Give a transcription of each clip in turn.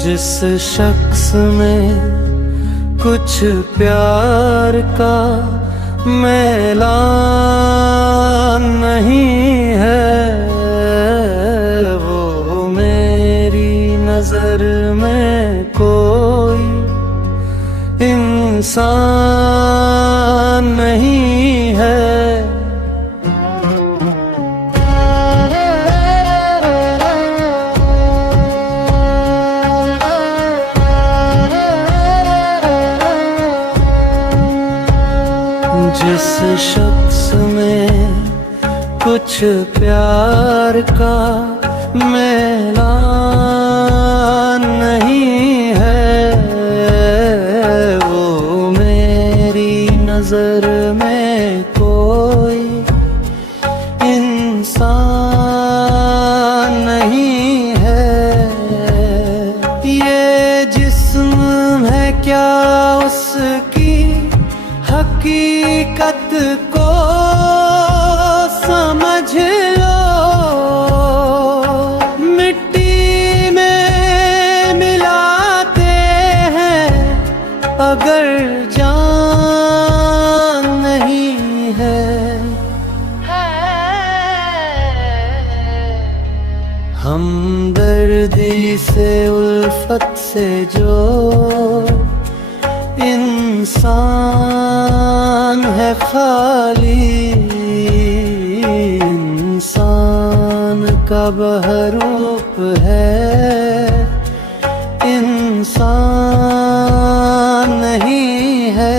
जिस शख्स में कुछ प्यार का मैलान नहीं है, वो मेरी नजर में कोई इंसान नहीं है। जिस शख्स में कुछ प्यार का मैलान नहीं है, वो मेरी नजर में कोई इंसान नहीं है। ये जिस्म है क्या उसकी हकीकत को समझ लो, मिट्टी में मिलाते हैं अगर जान नहीं है। हमदर्दी से उल्फत से जो इंसान है खाली, इंसान का बहरूप है, इंसान नहीं है।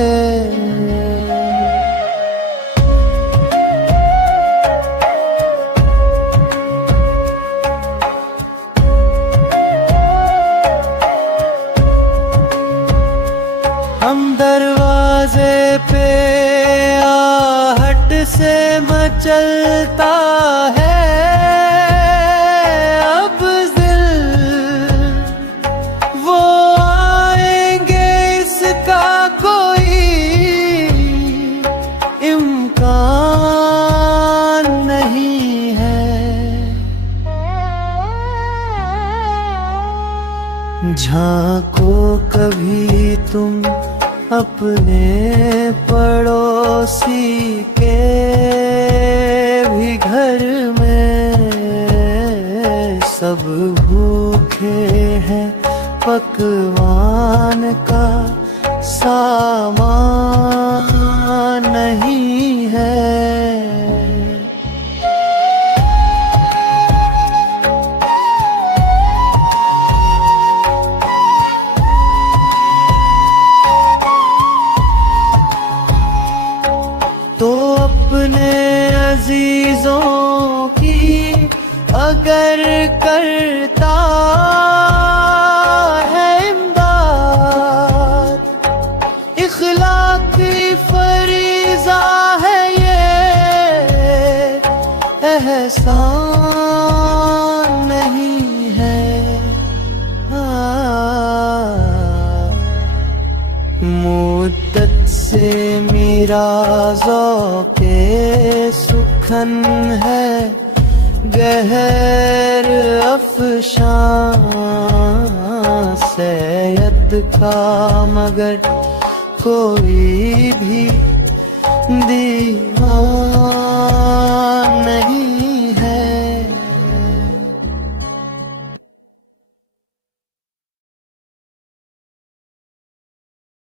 हम दरवाजे पे आहट से मचलता है अब दिल, वो आएंगे इसका कोई इम्कान नहीं है। झांको कभी तुम अपने पड़ोसी के भी घर में, सब भूखे हैं पकवान का सामान नहीं है। तो अपने अजीजों की अगर करता है इमदाद, इखलाकी फरीज़ा है ये, एहसान नहीं है। मुद्दत से मेरा ज़ौक़े सुखन है गहर अफ़शां सैयद का, मगर कोई भी दी